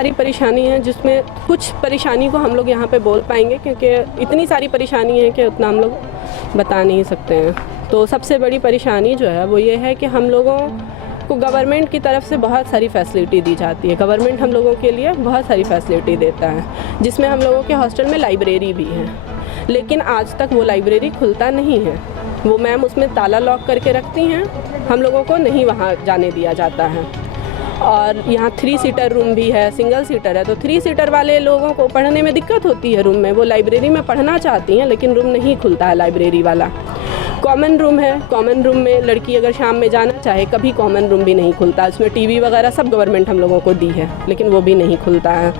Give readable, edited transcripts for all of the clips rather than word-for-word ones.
सारी परेशानी है, जिसमें कुछ परेशानी को हम लोग यहाँ पे बोल पाएंगे, क्योंकि इतनी सारी परेशानी है कि उतना हम लोग बता नहीं सकते हैं। तो सबसे बड़ी परेशानी जो है वो ये है कि हम लोगों को गवर्नमेंट की तरफ से बहुत सारी फैसिलिटी दी जाती है। गवर्नमेंट हम लोगों के लिए बहुत सारी फैसिलिटी देता है, जिसमें हम लोगों के हॉस्टल में लाइब्रेरी भी है, लेकिन आज तक वो लाइब्रेरी खुलता नहीं है। वो मैम उसमें ताला लॉक करके रखती हैं, हम लोगों को नहीं वहाँ जाने दिया जाता है। और यहाँ 3 सीटर रूम भी है, सिंगल सीटर है, तो 3 सीटर वाले लोगों को पढ़ने में दिक्कत होती है रूम में। वो लाइब्रेरी में पढ़ना चाहती हैं लेकिन रूम नहीं खुलता है लाइब्रेरी वाला। कॉमन रूम है, कॉमन रूम में लड़की अगर शाम में जाना चाहे, कभी कॉमन रूम भी नहीं खुलता। उसमें टीवी वगैरह सब गवर्नमेंट हम लोगों को दी है, लेकिन वो भी नहीं खुलता है।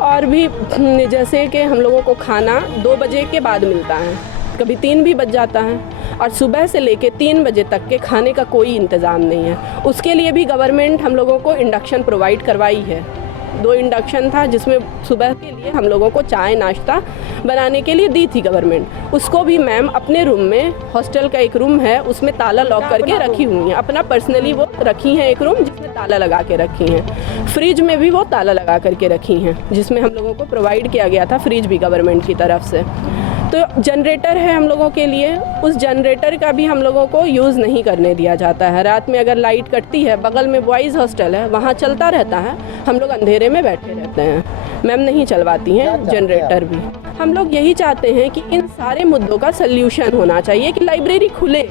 और भी जैसे कि हम लोगों को खाना 2 बजे के बाद मिलता है, कभी 3 भी बज जाता है, और सुबह से लेके 3 बजे तक के खाने का कोई इंतज़ाम नहीं है। उसके लिए भी गवर्नमेंट हम लोगों को इंडक्शन प्रोवाइड करवाई है। 2 इंडक्शन था, जिसमें सुबह के लिए हम लोगों को चाय नाश्ता बनाने के लिए दी थी गवर्नमेंट। उसको भी मैम अपने रूम में, हॉस्टल का एक रूम है उसमें ताला लॉक करके रखी हुई हैं, अपना पर्सनली वो रखी हैं एक रूम जिसमें ताला लगा के रखी हैं। फ्रिज में भी वो ताला लगा करके रखी हैं, जिसमें हम लोगों को प्रोवाइड किया गया था फ्रिज भी गवर्नमेंट की तरफ से। तो जनरेटर है हम लोगों के लिए, उस जनरेटर का भी हम लोगों को यूज़ नहीं करने दिया जाता है। रात में अगर लाइट कटती है, बगल में बॉयज़ हॉस्टल है, वहाँ चलता रहता है, हम लोग अंधेरे में बैठे रहते हैं, मैम नहीं चलवाती हैं जनरेटर भी। हम लोग यही चाहते हैं कि इन सारे मुद्दों का सल्यूशन होना चाहिए, कि लाइब्रेरी खुले,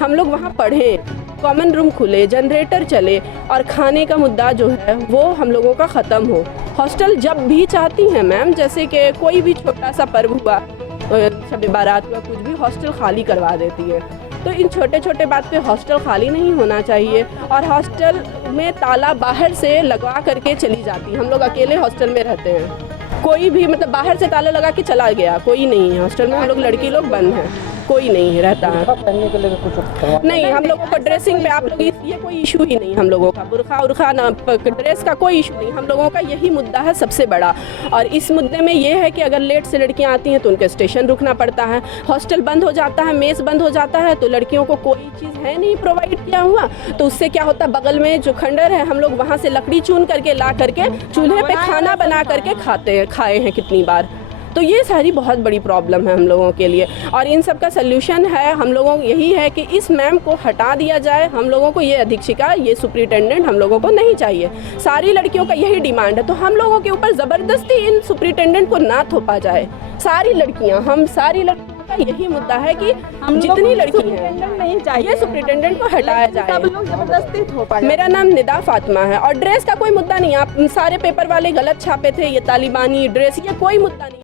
हम लोग वहाँ पढ़ें, कॉमन रूम खुले, जनरेटर चले, और खाने का मुद्दा जो है वो हम लोगों का ख़त्म हो। हॉस्टल जब भी चाहती हैं मैम, जैसे कि कोई भी छोटा सा पर्व हुआ, शब बारात हुआ, कुछ भी, हॉस्टल खाली करवा देती है। तो इन छोटे छोटे बात पे हॉस्टल खाली नहीं होना चाहिए। और हॉस्टल में ताला बाहर से लगा करके चली जाती है, हम लोग अकेले हॉस्टल में रहते हैं, कोई भी मतलब बाहर से ताला लगा के चला गया कोई नहीं है हॉस्टल में। हम लोग लड़की लोग बंद हैं, कोई नहीं रहता है। पहनने के लिए कुछ नहीं, हम लोगों को ड्रेसिंग पे आप लोग ये कोई इशू ही नहीं हम लोगों का, बुरखा उर्खा ना ड्रेस का कोई इशू नहीं, हम लोगों का यही मुद्दा है सबसे बड़ा। और इस मुद्दे में ये है कि अगर लेट से लड़कियां आती हैं तो उनके स्टेशन रुकना पड़ता है, हॉस्टल बंद हो जाता है, मेस बंद हो जाता है, तो लड़कियों को कोई चीज़ है नहीं प्रोवाइड किया हुआ। तो उससे क्या होता है, बगल में जो खंडर है हम लोग वहाँ से लकड़ी चुन करके ला करके चूल्हे पे खाना बना करके खाए हैं कितनी बार। तो ये सारी बहुत बड़ी प्रॉब्लम है हम लोगों के लिए, और इन सब का सल्यूशन है हम लोगों यही है कि इस मैम को हटा दिया जाए। हम लोगों को ये अधीक्षिका, ये सुप्रिटेंडेंट हम लोगों को नहीं चाहिए। सारी लड़कियों का यही डिमांड है, तो हम लोगों के ऊपर ज़बरदस्ती इन सुप्रिटेंडेंट को ना थोपा जाए। सारी लड़कियां, हम सारी लड़कियों का यही मुद्दा है कि हम जितनी लड़की हैं नहीं चाहिए, सुप्रिटेंडेंट को हटाया जाए। सब लोग जबरदस्ती थोपा। मेरा नाम निदा फातिमा है, और ड्रेस का कोई मुद्दा नहीं। आप सारे पेपर वाले गलत छापे थे, ये तालिबानी ड्रेस, ये कोई मुद्दा नहीं।